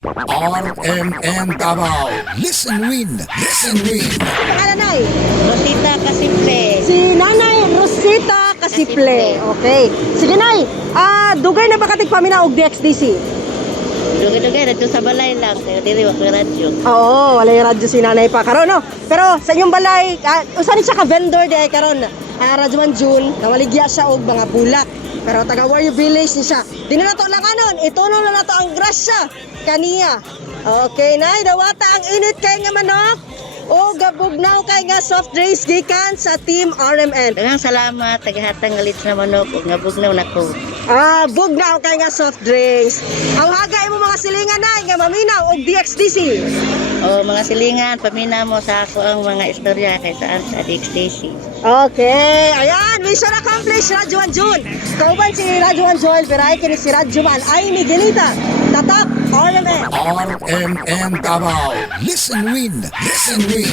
RMN Davao. Listen win. Listen win. Pangalan ay? Rosita Kasimple. Si Nanay Rosita Kasiple. Okay. Sige Nay, dugay na ba katig pamina og DXDC? Dugay-dugay, radyo sa balay lang. Kaya dili wa ko radyo. Oo, wala yung radyo si Nanay pa karon no. Pero sa inyong balay, usa ni siya ka vendor di ay karon. Radyoan June, nawaligya siya og mga bulak. Pero taga Warrior Village ni siya. Di na nato lang kanon, itunon na nato ang grasya kaniya. Okay, Nay, dawata ang init kay nga manok. O gabugnaw kay nga soft drinks gikan sa Team RMN. Daghang salamat, tagahatang ngalit na manok ug ngabugnaw nako. Bugnaw kay nga soft drinks. Ang hagay mo mga silingan na nga maminaw og DXDC. O mga silingan, pamina mo sa ako ang mga istorya kay saan sa DXDC. Okay, ayan, mission accomplished, Radyoan June. Kauban si Radyoan Joel, pero ay kini si Radyoman ay Miguelita. Tatak, RMN. RMN Davao. Listen win. Listen win.